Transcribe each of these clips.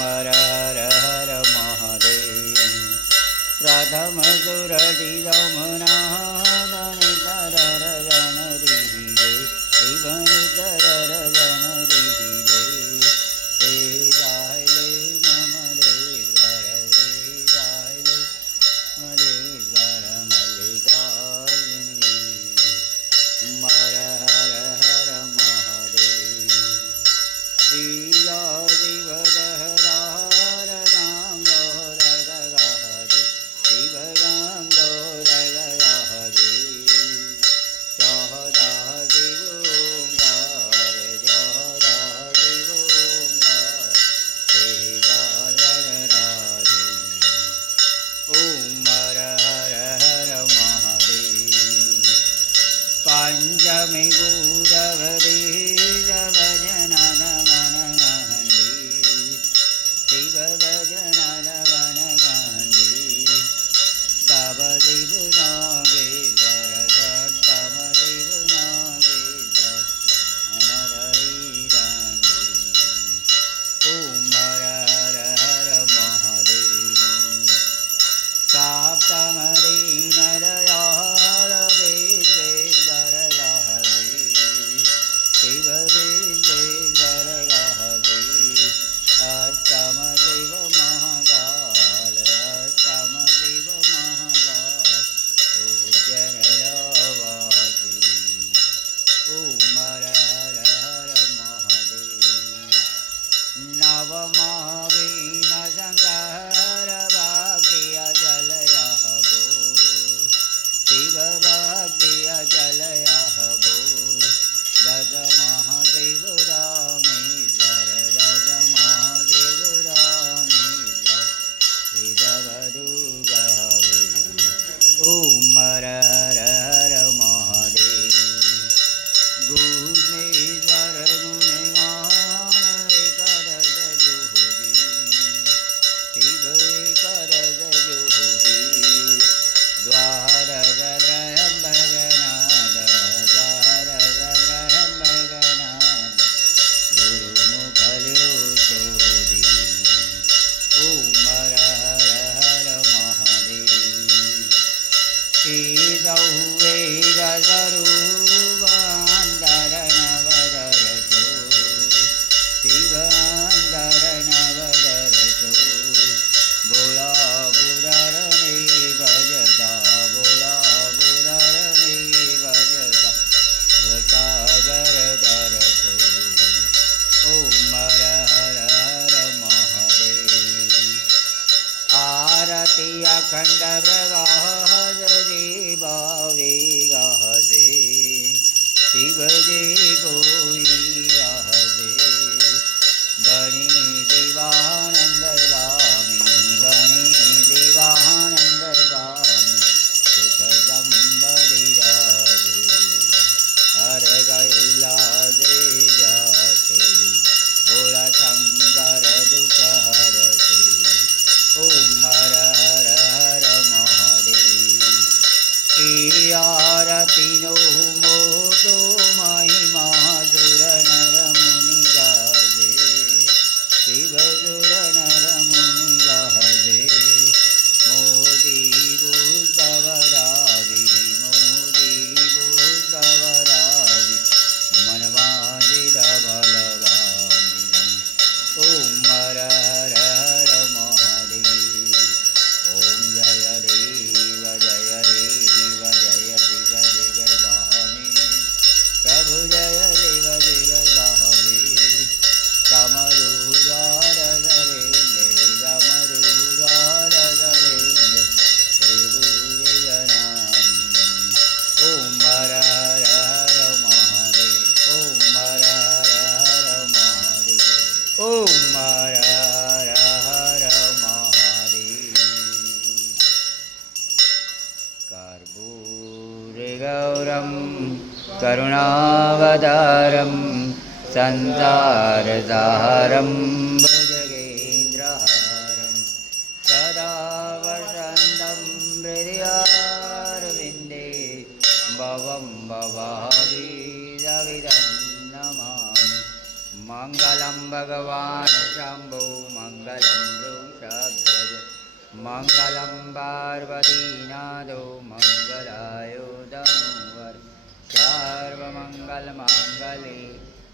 હર હર હર મહાદેવ. પ્રથમ સુરતિ દમનાદનિ તરર જન રીરે શિવન તરર જન રીરે રે રાયલે મમલેશ્વર રે રાયલે મલેશ્વર મલ્લિકાર્જુન હર હર હર મહાદેવ. પ્રિયા શિવ ગહરાર ગાંગોર ગગાદે શિવ ગાંગોર ગગાદે જહરા શિવોંગાર જહરા શિવોંગાર દેવારણ રાજે. ઓમ હર હર હર મહાદેવ. પંચમી ગુરવરી ભજન નમન ગંડી શિવ ભજન નમન ગંડી તબ શિવ નાગેશ્વર તમ શિવ નાગેશ્વર અનરહી રાંડી. ઓમ હર હર હર મહાદેવ. સપ્તમ દીન દયાળ વિશ્વેશ્વર ગહે શિવ વિશ્વેશ્વર ગહે અષ્ટમ શિવ મહાકાલ અષ્ટમ શિવ મહાકાલ ભોજન રવાસી. ઓમ હર હર હર મહાદેવ. નવ મહાભીમ શંકર ભક્તિ અચલ યહબો શિવ ભક્તિ અચલ યહબો. દસ મહાદેવ રામેશ્વર દસ મહાદેવ રામેશ્વર હિરવધુ ગહવે. ઓમ હર હર હર મહાદેવ. ગુણેશ્વર ગુણગાન કરજ જોહરી શિવ કરજ જોહરી. દ્વારજ ત્રયંબકનાથ દ્વારજ ત્રયંબકનાથ ગુરુમુખ લ્યો શોધી. ઓમ હર હર હર મહાદેવ. ઈદૌ વેગ સ્વરૂપ અંતર નવદરસો શિવ અંતર નવદરસો. બોલા બુધરને ભજતા બોલા બુધરને ભજતા વટાગર દરસો. ઓમ હર હર હર મહાદેવ. આરતી અખંડ પ્રગાહજી ભાવે ગાહજે શિવજી કોઈ ગાહજે. ગણી દેવાનંદ સ્વામી ગણી દેવાનંદ સ્વામી સુખ સંબરી રાજે. હર કૈલાસે જાતે ભોળા શંકર દુઃખ હરશે. ઓમ હર હર હર મહાદેવ. એ આરતીનો મોટો મહિમા સુર નર મુનિ ગાજે શિવ સુર નર મુનિ ગાજે. મોદી પુષ્પવરાવી મોદી પુષ્પવરાવી મનવાદિર બલગામી. ઓમ હર હર હર મહાદેવ. ઓમ જય દેવ જય દેવ જય શિવ જય ગામી. પ્રભુ જય દેવ જય ગામી. તમરુ દ્વાર ધરેંગે તમરુ દ્વાર ધરેંગે એવું જનામી. ઓમ હર હર હર મહાદેવ. ઓમ હર હર હર મહાદેવ. ઓમ હર હર હર મહાદેવ. કર્પૂરે ગૌરમ કરુણાવતારમ સંસારસારમ ભુજગેન્દ્રહારમ સદા વસંતમ હૃદયારવિંદે ભવમ ભવાભીરવિદં નમામિ. મંગલમ ભગવાન શંભુ મંગલમ વૃષભ્રજ મંગલમ પાર્વતીનાથો મંગલાયો ધનુવર સર્વમંગલમાંગલે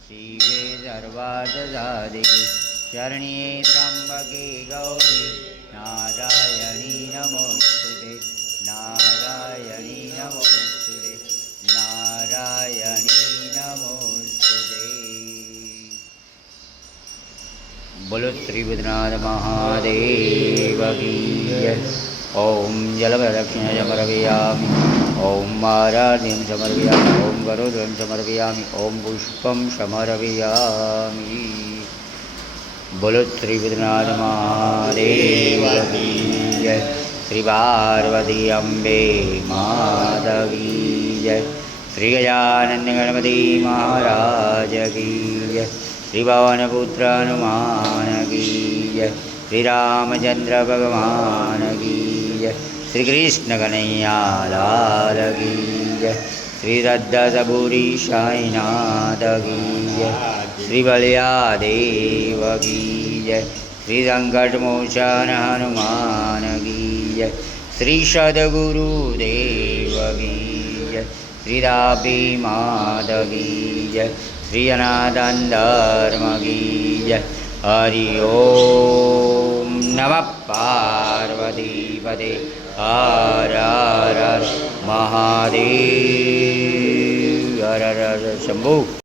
શિવે સર્વાર્થસાધિકે શરણ્યે ત્ર્યંબકે ગૌરી નારાયણી નમોસ્તુતે નારાયણી નમોસ્તુતે નારાયણી નમોસ્તુતે. બોલો શ્રી બુદ્ધનાથ મહાદેવ કી જય. ઓમ જલપ્રદક્ષિણે સમર્પયામિ ઓમ આરાધ્યં સમર્પયામિ ઓમ ગરુડ્ધ્વં સમર્પયામિ ઓમ પુષ્પં સમર્પયામિ. બોલો શ્રી બુદ્ધનાથ મહાદેવ કી જય. શ્રી પાર્વતી અંબે માતા કી જય. શ્રી ગજાનંદ ગણપતિ મહારાજ કી જય. શ્રી પવનપુત્ર હનુમાન કી જય. શ્રી રામચંદ્ર ભગવાન કી જય. શ્રી કૃષ્ણ કનૈયા લાલ કી જય. શ્રી રદ્ધા સબૂરી સાઈનાથ કી જય. શ્રી બલિયાદેવ કી જય. શ્રી સંકટ મોચન હનુમાન કી જય. શ્રી સદગુરુદેવ કી જય. શ્રી રાભી માત કી જય. શ્રી અનાદન ધર્મ કી જય. હરિ ઓમ નમઃ પાર્વતી પદે હર હર મહાદેવ હર હર શંભુ.